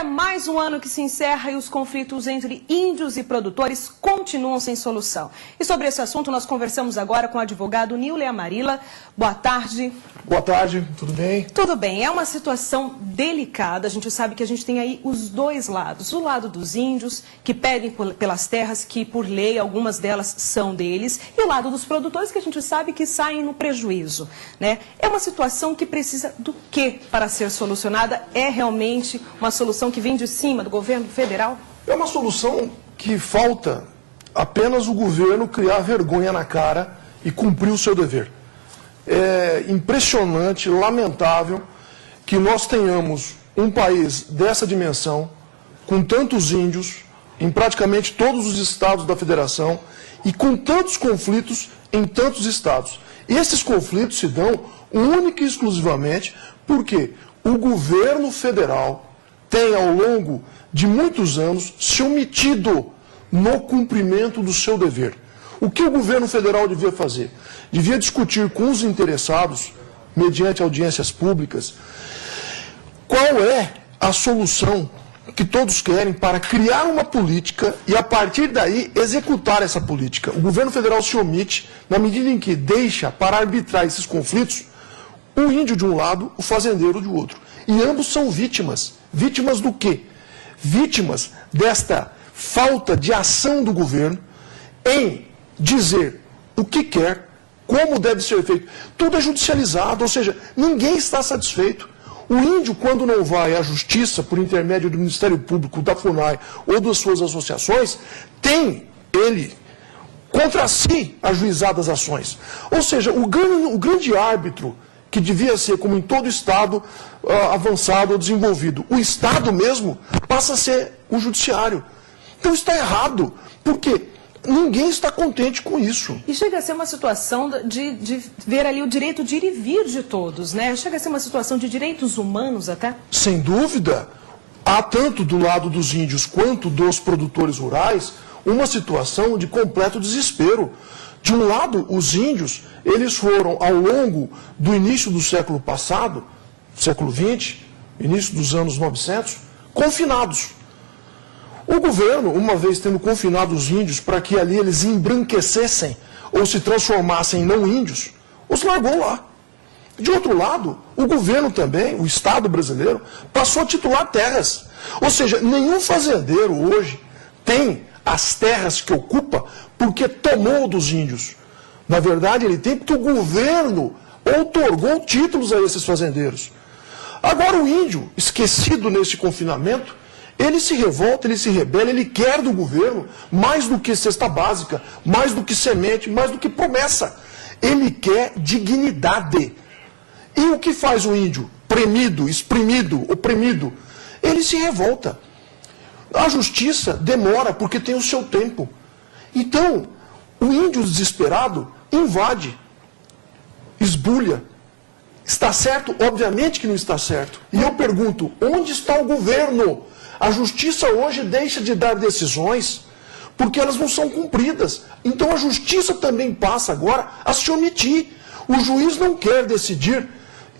É mais um ano que se encerra e os conflitos entre índios e produtores continuam sem solução. E sobre esse assunto nós conversamos agora com o advogado Nilson Amarila. Boa tarde. Boa tarde, tudo bem? Tudo bem, é uma situação delicada, a gente sabe que a gente tem aí os dois lados. O lado dos índios, que pedem pelas terras, que por lei algumas delas são deles, e o lado dos produtores, que a gente sabe que saem no prejuízo, né? É uma situação que precisa do quê para ser solucionada? É realmente uma solução que vem de cima do governo federal? É uma solução que falta apenas o governo criar vergonha na cara e cumprir o seu dever. É impressionante, lamentável que nós tenhamos um país dessa dimensão, com tantos índios, em praticamente todos os estados da federação, e com tantos conflitos em tantos estados. E esses conflitos se dão única e exclusivamente porque o governo federal tem, ao longo de muitos anos, se omitido no cumprimento do seu dever. O que o governo federal devia fazer? Devia discutir com os interessados, mediante audiências públicas, qual é a solução que todos querem para criar uma política e, a partir daí, executar essa política. O governo federal se omite na medida em que deixa para arbitrar esses conflitos o índio de um lado, o fazendeiro do outro. E ambos são vítimas. Vítimas do quê? Vítimas desta falta de ação do governo em dizer o que quer, como deve ser feito. Tudo é judicializado, ou seja, ninguém está satisfeito. O índio, quando não vai à justiça, por intermédio do Ministério Público, da FUNAI ou das suas associações, tem ele contra si ajuizadas ações. Ou seja, o grande árbitro, que devia ser, como em todo Estado avançado ou desenvolvido, o Estado mesmo passa a ser o judiciário. Então está errado. Por quê? Ninguém está contente com isso. E chega a ser uma situação de ver ali o direito de ir e vir de todos, né? Chega a ser uma situação de direitos humanos até? Sem dúvida. Há tanto do lado dos índios quanto dos produtores rurais uma situação de completo desespero. De um lado, os índios, eles foram, ao longo do início do século passado, século XX, início dos anos 900, confinados. O governo, uma vez tendo confinado os índios para que ali eles embranquecessem ou se transformassem em não índios, os largou lá. De outro lado, o governo também, o Estado brasileiro, passou a titular terras. Ou seja, nenhum fazendeiro hoje tem as terras que ocupa porque tomou dos índios. Na verdade, ele tem porque o governo outorgou títulos a esses fazendeiros. Agora o índio, esquecido nesse confinamento, ele se revolta, ele se rebela, ele quer do governo mais do que cesta básica, mais do que semente, mais do que promessa. Ele quer dignidade. E o que faz o índio? Premido, exprimido, oprimido. Ele se revolta. A justiça demora porque tem o seu tempo. Então, o índio desesperado invade, esbulha. Está certo? Obviamente que não está certo. E eu pergunto, onde está o governo? A justiça hoje deixa de dar decisões porque elas não são cumpridas. Então a justiça também passa agora a se omitir. O juiz não quer decidir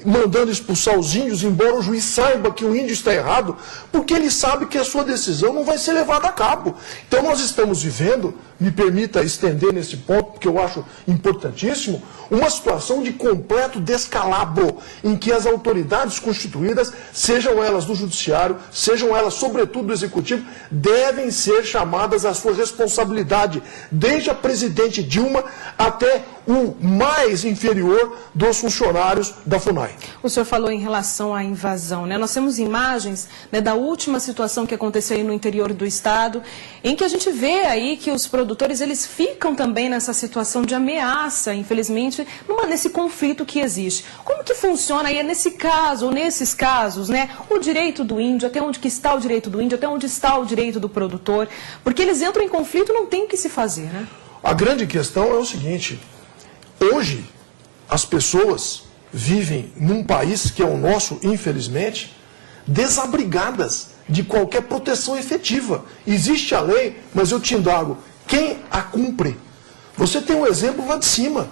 mandando expulsar os índios, embora o juiz saiba que o índio está errado, porque ele sabe que a sua decisão não vai ser levada a cabo. Então nós estamos vivendo, me permita estender nesse ponto, porque eu acho importantíssimo, uma situação de completo descalabro, em que as autoridades constituídas, sejam elas do judiciário, sejam elas sobretudo do executivo, devem ser chamadas à sua responsabilidade, desde a presidente Dilma até o mais inferior dos funcionários da FUNAI. O senhor falou em relação à invasão, né? Nós temos imagens, né, da última situação que aconteceu aí no interior do estado, em que a gente vê aí que os produtores, eles ficam também nessa situação de ameaça, infelizmente, nesse conflito que existe. Como que funciona aí nesse caso, ou nesses casos, né, o direito do índio, até onde que está o direito do índio, até onde está o direito do produtor? Porque eles entram em conflito e não tem o que se fazer, né? A grande questão é o seguinte: hoje, as pessoas vivem num país que é o nosso, infelizmente, desabrigadas de qualquer proteção efetiva. Existe a lei, mas eu te indago, quem a cumpre? Você tem um exemplo lá de cima.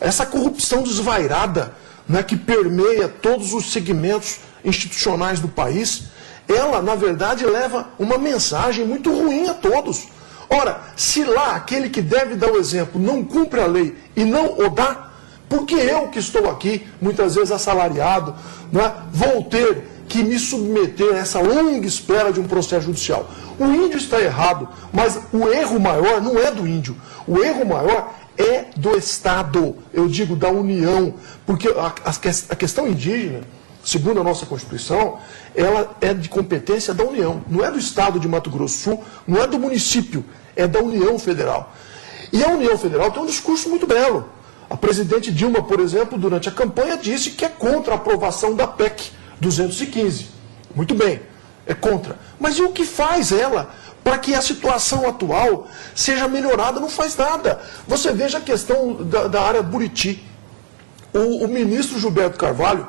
Essa corrupção desvairada, né, que permeia todos os segmentos institucionais do país, ela, na verdade, leva uma mensagem muito ruim a todos. Ora, se lá aquele que deve dar o exemplo não cumpre a lei e não o dá, por que eu que estou aqui, muitas vezes assalariado, não é, vou ter que me submeter a essa longa espera de um processo judicial? O índio está errado, mas o erro maior não é do índio. O erro maior é do Estado, eu digo da União, porque a questão indígena, segundo a nossa Constituição, ela é de competência da União, não é do Estado de Mato Grosso do Sul, não é do município, é da União Federal. E a União Federal tem um discurso muito belo. A presidente Dilma, por exemplo, durante a campanha disse que é contra a aprovação da PEC 215. Muito bem, é contra. Mas e o que faz ela para que a situação atual seja melhorada? Não faz nada. Você veja a questão da área Buriti. O ministro Gilberto Carvalho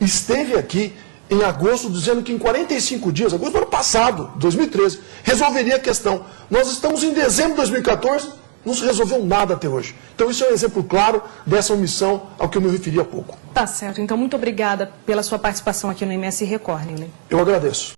esteve aqui em agosto dizendo que em 45 dias, agosto do ano passado, 2013, resolveria a questão. Nós estamos em dezembro de 2014, não se resolveu nada até hoje. Então isso é um exemplo claro dessa omissão ao que eu me referi há pouco. Tá certo. Então, muito obrigada pela sua participação aqui no MS Record, Nilem. Eu agradeço.